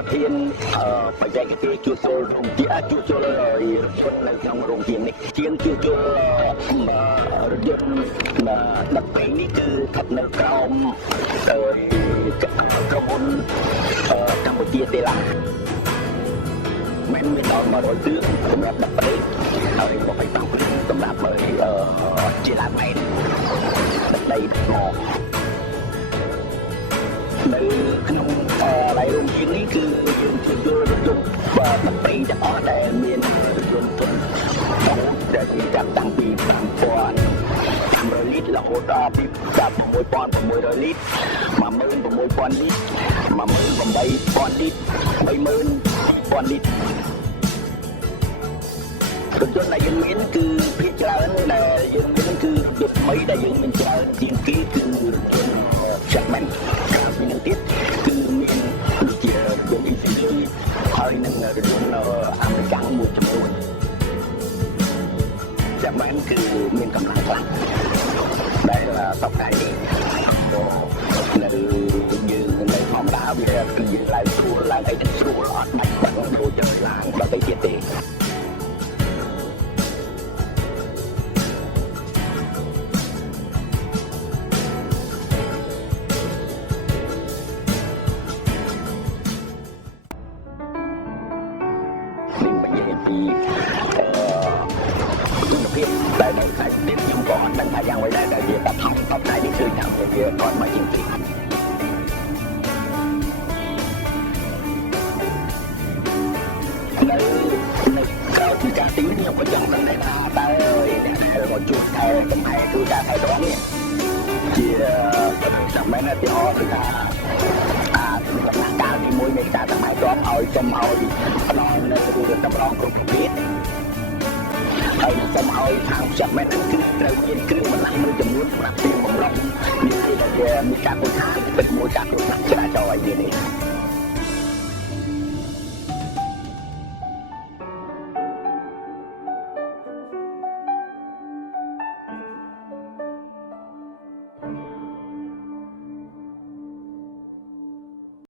ប្រធានបច្ចេកទេសជួសជុលរោងជាជួសជុលរថយន្តនៅក្នុងរោងជានេះជាងជួសជុលរថយន្តដឹកពេញនេះគឺស្ថិតនៅក្រោមក្រុមហ៊ុនកម្ពុជាទេឡាមិនមានដល់100គ្រឿងសម្រាប់ដឹកប្រេងហើយ25គ្រឿងសម្រាប់ជាឡានម៉ែនដឹកដីមកនៅក្នុងឡៃរោងជានេះគឺយើងជួសជុលរថយន្តដឹកប្រេងទាំងអស់ដែលមានរថយន្តទុនដែលចាប់តាំងពី5,500លីត្ររហូតដល់ពី6,600លីត្រ16,000លីត្រ18,000លីត្រ30,000លីត្ររថយន្តដែលយើងមានគឺភាគច្រើនដែលយើងមានគឺរថយន្តថ្មីដែលយើងមានច្រើនជាងគេគឺរថយន្តsegment ពីនឹងទៀតគឺមានដូចជារថយន្ត ECD ហើយនឹងរថយន្តអាមេរិកមួយចំនួនsegment គឺមានកម្លាំងខ្លាំងដែលសពថ្ងៃនេះនៅយើងនៅធម្មតាវាគឺយើងឡើងស្រួលឡើងអីស្រួលអត់បាច់បាក់ដូចទៅឡើងដល់ទៅទៀតទេគុណភាពដែលនៅខែទៀតខ្ញុំក៏អត់ដឹងថាយ៉ាងម៉េចដែរដែលវាតែថងតបដៃនេះគឺថាវាគាត់មកជាងទីនៅក្រៅពីការទីខ្ញុំក៏ចង់ដឹងដែរថាតើអ្នកដែលមកជួបតែកំហែគឺការថែទាំនេះជាតាមមែនទេអត់គឺថាដំណាក់កាលទី1នៃការតាមឲ្យឲ្យចំឲ្យផ្ដល់នៅទូរតម្រងគ្រប់ប្រភេទហើយសូមឲ្យខាងចាក់មែនគឺត្រូវមានគ្រឿងបន្លាស់មួយចំនួនសម្រាប់ទីបំរុងនេះគឺដែលមានការកត់ត្រាទឹកមួយការគ្រប់គ្រងចរាចរណ៍ឲ្យវានេះ